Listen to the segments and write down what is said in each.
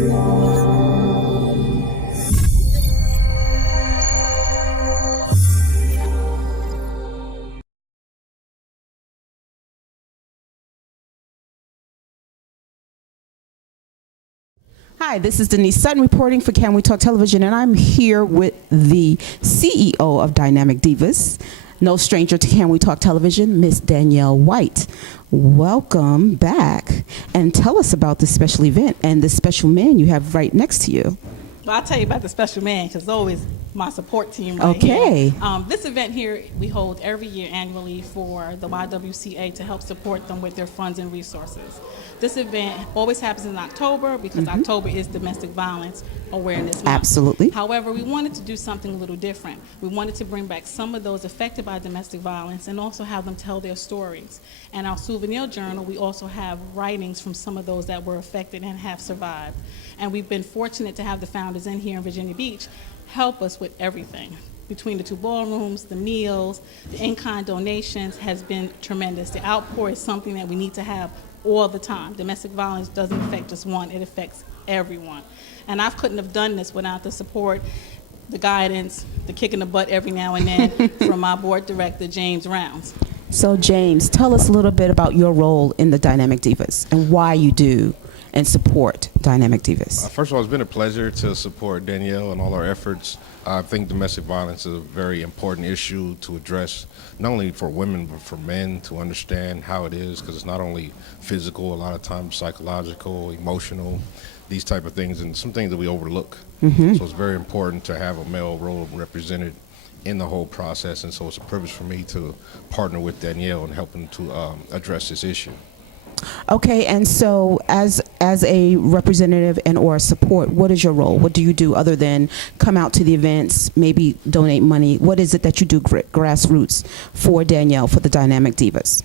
Hi, this is Denise Sutton reporting for Can We Talk Television, and I'm here with the CEO of Dynamic Divas, no stranger to Can We Talk Television, Miss Danielle White. Welcome back, and tell us about this special event and the special man you have right next to you. Well, I'll tell you about the special man because it's always my support team right here. This event here we hold every year annually for the YWCA to help support them with their funds and resources. This event always happens in October because October is Domestic Violence Awareness Month. Absolutely. However, we wanted to do something a little different. We wanted to bring back some of those affected by domestic violence and also have them tell their stories. And our souvenir journal, we also have writings from some of those that were affected and have survived. And we've been fortunate to have the founders in here in Virginia Beach help us with everything. Between the two ballrooms, the meals, the in-kind donations has been tremendous. The outpour is something that we need to have all the time. Domestic violence doesn't affect just one, it affects everyone. And I couldn't have done this without the support, the guidance, the kick in the butt every now and then from my board director, James Rounds. So James, tell us a little bit about your role in the Dynamic Divas and why you do and support Dynamic Divas. First of all, it's been a pleasure to support Danielle and all our efforts. I think domestic violence is a very important issue to address, not only for women, but for men to understand how it is, because it's not only physical, a lot of times psychological, emotional, these type of things, and some things that we overlook. So it's very important to have a male role represented in the whole process, and so it's a privilege for me to partner with Danielle in helping to address this issue. Okay, and so as a representative and or support, what is your role? What do you do other than come out to the events, maybe donate money? What is it that you do grassroots for Danielle, for the Dynamic Divas?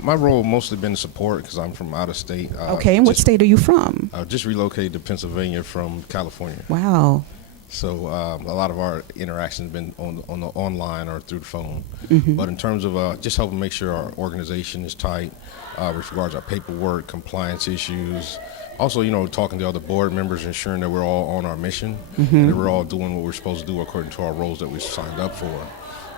My role mostly been support because I'm from out of state. Okay, and what state are you from? I just relocated to Pennsylvania from California. Wow. So a lot of our interactions have been on the online or through the phone. But in terms of just helping make sure our organization is tight with regards to our paperwork, compliance issues, also, talking to other board members, ensuring that we're all on our mission and that we're all doing what we're supposed to do according to our roles that we signed up for.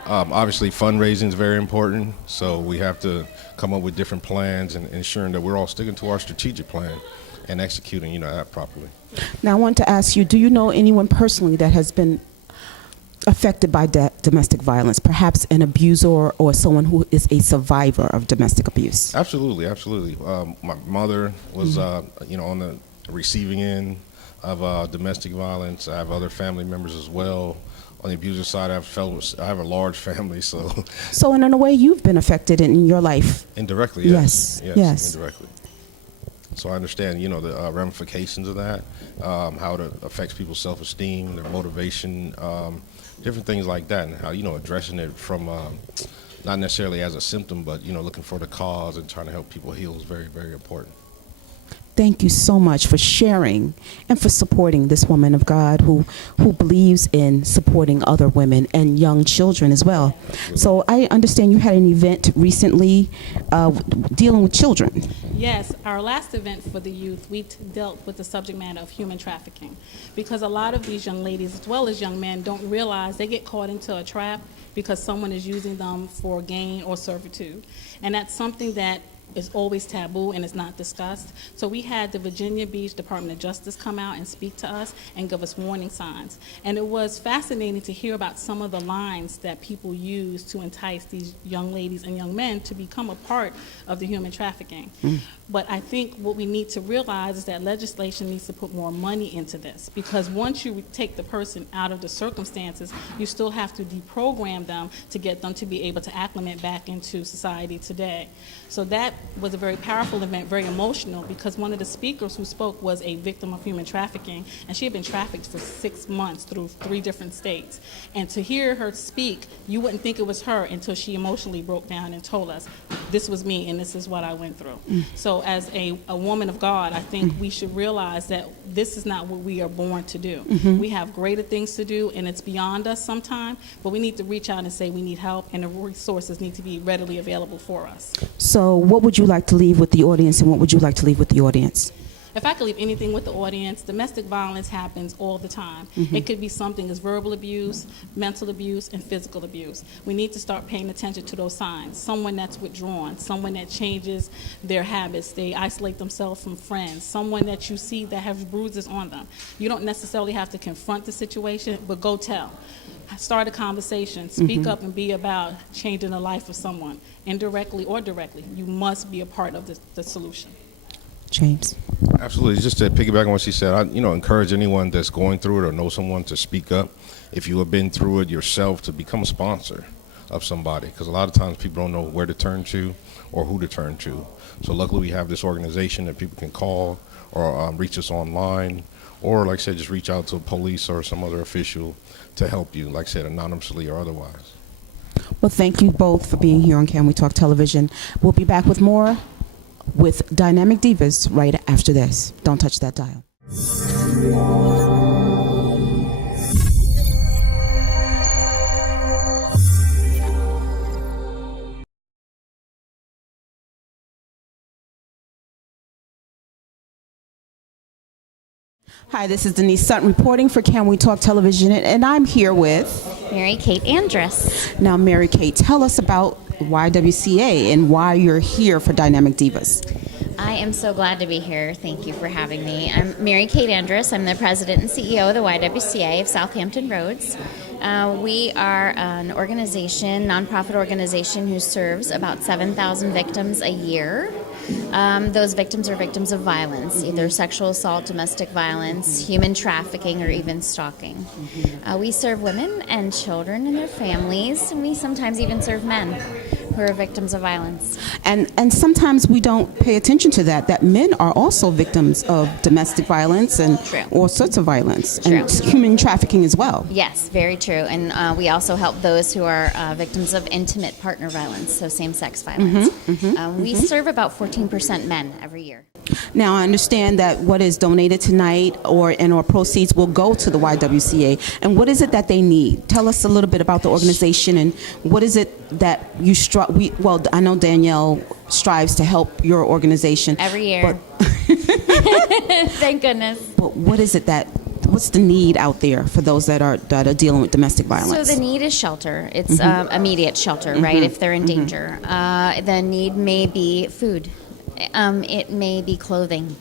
Obviously, fundraising is very important, so we have to come up with different plans and ensuring that we're all sticking to our strategic plan and executing, that properly. Now, I want to ask you, do you know anyone personally that has been affected by domestic violence, perhaps an abuser or someone who is a survivor of domestic abuse? Absolutely, absolutely. My mother was, on the receiving end of domestic violence. I have other family members as well. On the abuser side, I have a large family, so. So in a way, you've been affected in your life? Indirectly, yes. Yes. Indirectly. So I understand, the ramifications of that, how it affects people's self-esteem, their motivation, different things like that, and how, addressing it from not necessarily as a symptom, but, looking for the cause and trying to help people heal is very, very important. Thank you so much for sharing and for supporting this woman of God who believes in supporting other women and young children as well. Absolutely. So I understand you had an event recently dealing with children. Yes, our last event for the youth, we dealt with the subject matter of human trafficking, because a lot of these young ladies, as well as young men, don't realize they get caught into a trap because someone is using them for gain or servitude. And that's something that is always taboo and is not discussed. So we had the Virginia Beach Department of Justice come out and speak to us and give us warning signs. And it was fascinating to hear about some of the lines that people use to entice these young ladies and young men to become a part of the human trafficking. But I think what we need to realize is that legislation needs to put more money into this, because once you take the person out of the circumstances, you still have to deprogram them to get them to be able to acclimate back into society today. So that was a very powerful event, very emotional, because one of the speakers who spoke was a victim of human trafficking, and she had been trafficked for 6 months through 3 different states. And to hear her speak, you wouldn't think it was her until she emotionally broke down and told us, this was me and this is what I went through. So as a woman of God, I think we should realize that this is not what we are born to do. We have greater things to do, and it's beyond us sometime, but we need to reach out and say we need help, and the resources need to be readily available for us. So what would you like to leave with the audience, and what would you like to leave with the audience? if I could leave anything with the audience, domestic violence happens all the time. It could be something as verbal abuse, mental abuse, and physical abuse. We need to start paying attention to those signs. Someone that's withdrawn, someone that changes their habits, they isolate themselves from friends, someone that you see that has bruises on them. You don't necessarily have to confront the situation, but go tell. Start a conversation, speak up, and be about changing the life of someone, indirectly or directly. You must be a part of the solution. James. Absolutely. Just to piggyback on what she said, I encourage anyone that's going through it or know someone to speak up. If you have been through it yourself, to become a sponsor of somebody, because a lot of times people don't know where to turn to or who to turn to. So luckily we have this organization that people can call or reach us online, or like I said, just reach out to police or some other official to help you, like I said, anonymously or otherwise. Well, thank you both for being here on Can We Talk Television. We'll be back with more with Dynamic Divas right after this. Don't touch that dial. Hi, this is Denise Sutton reporting for Can We Talk Television, and I'm here with Mary Kate Andrus. Now, Mary Kate, tell us about YWCA and why you're here for Dynamic Divas. I am so glad to be here. Thank you for having me. I'm Mary Kate Andrus. I'm the president and CEO of the YWCA of Southampton Roads. We are an organization, nonprofit organization, who serves about 7,000 victims a year. Those victims are victims of violence, either sexual assault, domestic violence, human trafficking, or even stalking. We serve women and children and their families, and we sometimes even serve men who are victims of violence. And sometimes we don't pay attention to that men are also victims of domestic violence and True. all sorts of violence and True. human trafficking as well. Yes, very true. And we also help those who are victims of intimate partner violence, so same-sex violence. We serve about 14% men every year. Now, I understand that what is donated tonight or proceeds will go to the YWCA. And what is it that they need? Tell us a little bit about the organization and what is it that you I know Danielle strives to help your organization Every year. Thank goodness. But what is it what's the need out there for those that are dealing with domestic violence? So the need is shelter. It's immediate shelter, right, if they're in danger. The need may be food. It may be clothing.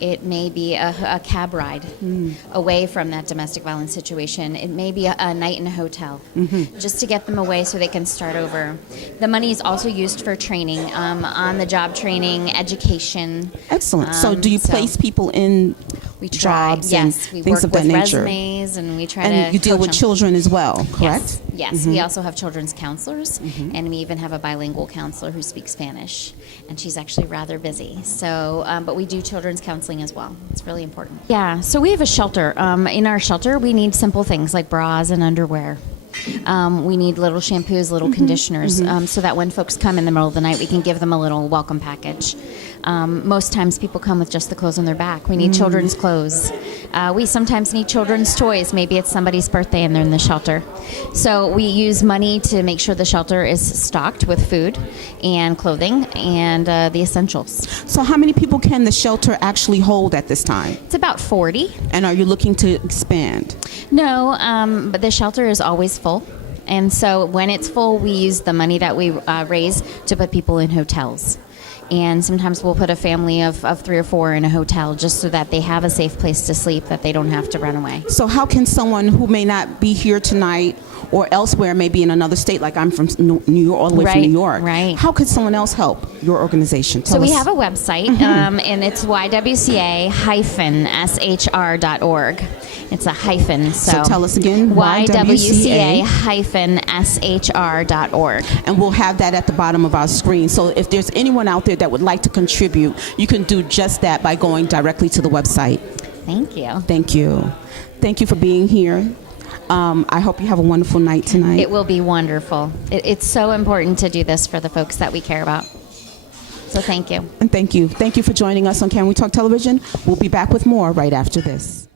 It may be a cab ride away from that domestic violence situation. It may be a night in a hotel, just to get them away so they can start over. The money is also used for training, on-the-job training, education. Excellent. So do you place people in we try, jobs yes, and we things work of that with nature? resumes, and we try And to you deal coach with them. children as well, correct? Yes, we also have children's counselors, and we even have a bilingual counselor who speaks Spanish, and she's actually rather busy. So, but we do children's counseling as well. It's really important. Yeah, so we have a shelter. In our shelter, we need simple things like bras and underwear. We need little shampoos, little conditioners, so that when folks come in the middle of the night, we can give them a little welcome package. Most times people come with just the clothes on their back. We need children's clothes. We sometimes need children's toys. Maybe it's somebody's birthday and they're in the shelter. So we use money to make sure the shelter is stocked with food and clothing and the essentials. So how many people can the shelter actually hold at this time? It's about 40. And are you looking to expand? No, but the shelter is always full. And so when it's full, we use the money that we raise to put people in hotels. And sometimes we'll put a family of 3 or 4 in a hotel just so that they have a safe place to sleep, that they don't have to run away. So how can someone who may not be here tonight or elsewhere, maybe in another state, like I'm from New York, all the way from New York, how could someone else help your organization? Tell so we us. have a website, and it's ywca-shr.org. It's a hyphen. So tell us again, ywca-shr.org. And we'll have that at the bottom of our screen. So if there's anyone out there that would like to contribute, you can do just that by going directly to the website. Thank you. Thank you. Thank you for being here. I hope you have a wonderful night tonight. It will be wonderful. It's so important to do this for the folks that we care about. So thank you. And thank you. Thank you for joining us on Can We Talk Television. We'll be back with more right after this.